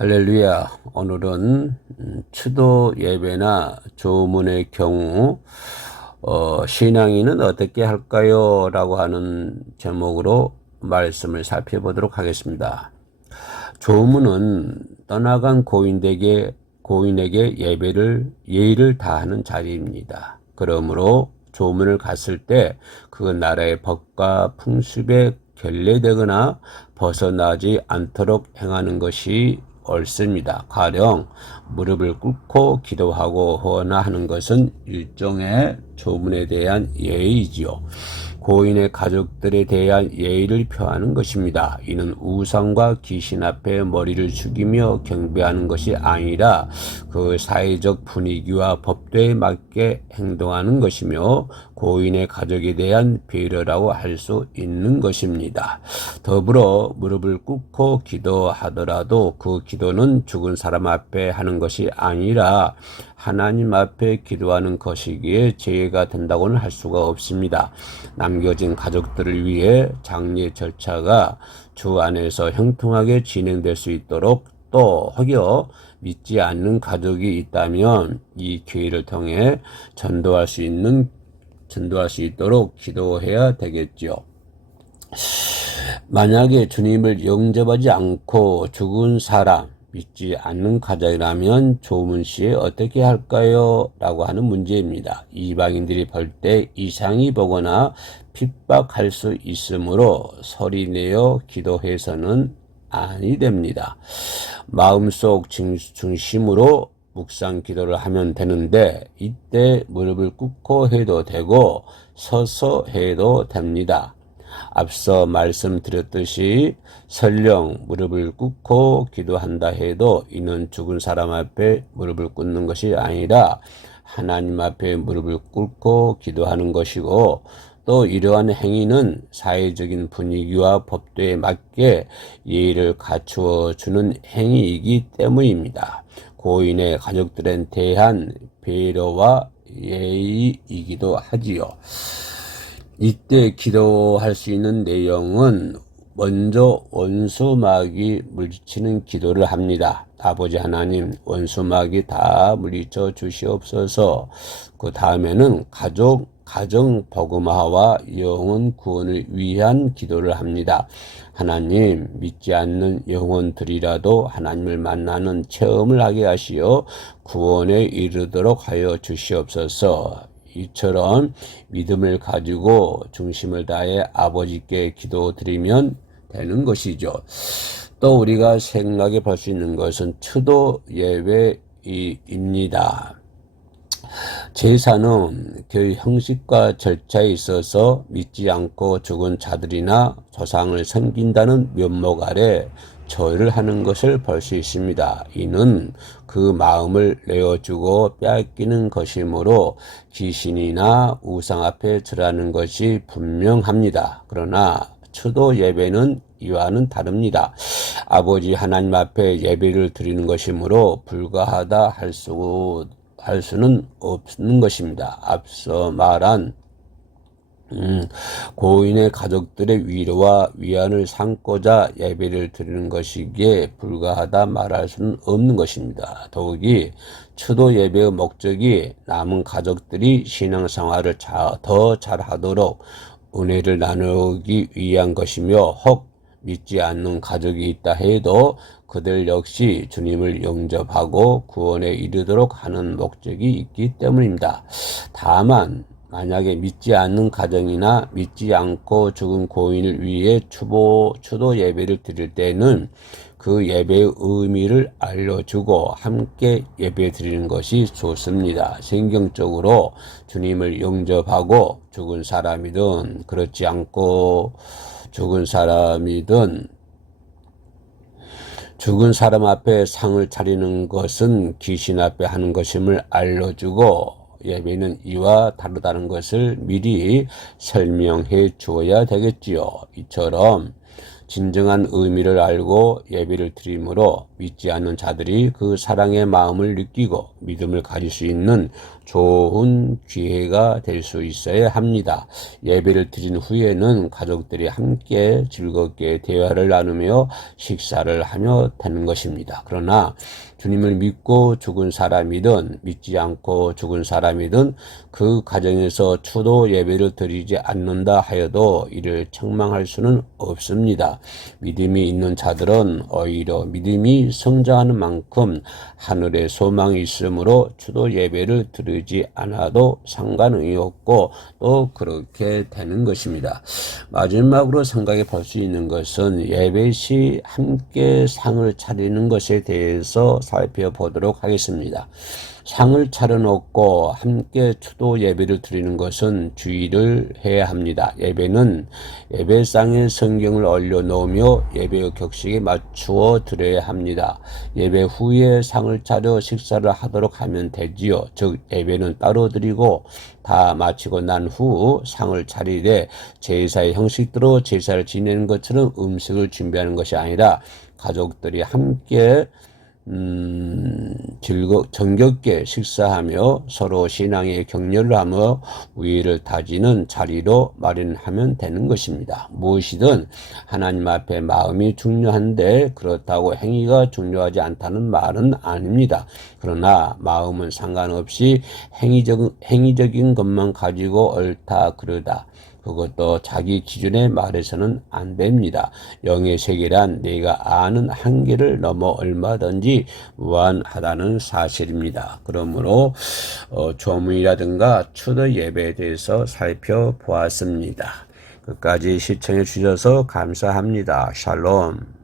할렐루야. 오늘은 추도 예배나 조문의 경우 신앙인은 어떻게 할까요? 라고 하는 제목으로 말씀을 살펴보도록 하겠습니다. 조문은 떠나간 고인에게 예의를 다하는 자리입니다. 그러므로 조문을 갔을 때 그 나라의 법과 풍습에 결례되거나 벗어나지 않도록 행하는 것이 옳습니다. 가령 무릎을 꿇고 기도하고 헌화하는 것은 일종의 조문에 대한 예의이지요. 고인의 가족들에 대한 예의를 표하는 것입니다. 이는 우상과 귀신 앞에 머리를 숙이며 경배하는 것이 아니라 그 사회적 분위기와 법도에 맞게 행동하는 것이며 고인의 가족에 대한 배려라고 할 수 있는 것입니다. 더불어 무릎을 꿇고 기도하더라도 그 기도는 죽은 사람 앞에 하는 것이 아니라 하나님 앞에 기도하는 것이기에 죄가 된다고는 할 수가 없습니다. 남겨진 가족들을 위해 장례 절차가 주 안에서 형통하게 진행될 수 있도록 또 혹여 믿지 않는 가족이 있다면 이 기회를 통해 전도할 수 있도록 기도해야 되겠죠. 만약에 주님을 영접하지 않고 죽은 사람, 믿지 않는 가족이라면 조문 시에 어떻게 할까요? 라고 하는 문제입니다. 이방인들이 볼 때 이상히 보거나 핍박할 수 있으므로 소리내어 기도해서는 아니 됩니다. 마음속 중심으로 묵상 기도를 하면 되는데 이때 무릎을 꿇고 해도 되고 서서 해도 됩니다. 앞서 말씀드렸듯이 설령 무릎을 꿇고 기도한다 해도 이는 죽은 사람 앞에 무릎을 꿇는 것이 아니라 하나님 앞에 무릎을 꿇고 기도하는 것이고 또 이러한 행위는 사회적인 분위기와 법도에 맞게 예의를 갖추어 주는 행위이기 때문입니다. 고인의 가족들에 대한 배려와 예의이기도 하지요. 이때 기도할 수 있는 내용은 먼저 원수마귀 물리치는 기도를 합니다. 아버지 하나님, 원수마귀 다 물리쳐 주시옵소서. 그 다음에는 가정 복음화와 영혼 구원을 위한 기도를 합니다. 하나님, 믿지 않는 영혼들이라도 하나님을 만나는 체험을 하게 하시어 구원에 이르도록 하여 주시옵소서. 이처럼 믿음을 가지고 중심을 다해 아버지께 기도드리면 되는 것이죠. 또 우리가 생각해 볼 수 있는 것은 추도 예배입니다. 제사는 그 형식과 절차에 있어서 믿지 않고 죽은 자들이나 조상을 섬긴다는 면목 아래 절을 하는 것을 볼 수 있습니다. 이는 그 마음을 내어주고 빼앗기는 것이므로 귀신이나 우상 앞에 절하는 것이 분명합니다. 그러나 추도 예배는 이와는 다릅니다. 아버지 하나님 앞에 예배를 드리는 것이므로 불가하다 할 수는 없는 것입니다. 앞서 말한 고인의 가족들의 위로와 위안을 삼고자 예배를 드리는 것이기에 불가하다 말할 수는 없는 것입니다. 더욱이 추도 예배의 목적이 남은 가족들이 신앙생활을 더 잘하도록 은혜를 나누기 위한 것이며 혹 믿지 않는 가족이 있다 해도 그들 역시 주님을 영접하고 구원에 이르도록 하는 목적이 있기 때문입니다. 다만 만약에 믿지 않는 가정이나 믿지 않고 죽은 고인을 위해 추도 예배를 드릴 때는 그 예배의 의미를 알려주고 함께 예배 드리는 것이 좋습니다. 성경적으로 주님을 영접하고 죽은 사람이든 그렇지 않고 죽은 사람 앞에 상을 차리는 것은 귀신 앞에 하는 것임을 알려주고 예배는 이와 다르다는 것을 미리 설명해 주어야 되겠지요. 이처럼 진정한 의미를 알고 예배를 드림으로 믿지 않는 자들이 그 사랑의 마음을 느끼고 믿음을 가질 수 있는 좋은 기회가 될 수 있어야 합니다. 예배를 드린 후에는 가족들이 함께 즐겁게 대화를 나누며 식사를 하며 되는 것입니다. 그러나 주님을 믿고 죽은 사람이든 믿지 않고 죽은 사람이든 그 가정에서 추도 예배를 드리지 않는다 하여도 이를 책망할 수는 없습니다. 믿음이 있는 자들은 오히려 믿음이 성장하는 만큼 하늘에 소망이 있으므로 추도 예배를 드리지 않아도 상관이 없고 또 그렇게 되는 것입니다. 마지막으로 생각해 볼 수 있는 것은 예배 시 함께 상을 차리는 것에 대해서 살펴보도록 하겠습니다. 상을 차려놓고 함께 추도 예배를 드리는 것은 주의를 해야 합니다. 예배는 예배상에 성경을 올려놓으며 예배의 격식에 맞추어 드려야 합니다. 예배 후에 상을 차려 식사를 하도록 하면 되지요. 즉 예배는 따로 드리고 다 마치고 난 후 상을 차리되 제사의 형식대로 제사를 지내는 것처럼 음식을 준비하는 것이 아니라 가족들이 함께 정겹게 식사하며 서로 신앙의 격려를 하며 우애를 다지는 자리로 마련하면 되는 것입니다. 무엇이든 하나님 앞에 마음이 중요한데 그렇다고 행위가 중요하지 않다는 말은 아닙니다. 그러나 마음은 상관없이 행위적인 것만 가지고 옳다 그르다 그것도 자기 기준의 말에서는 안 됩니다. 영의 세계란 내가 아는 한계를 넘어 얼마든지 무한하다는 사실입니다. 그러므로 조문이라든가 추도 예배에 대해서 살펴보았습니다. 끝까지 시청해 주셔서 감사합니다. 샬롬.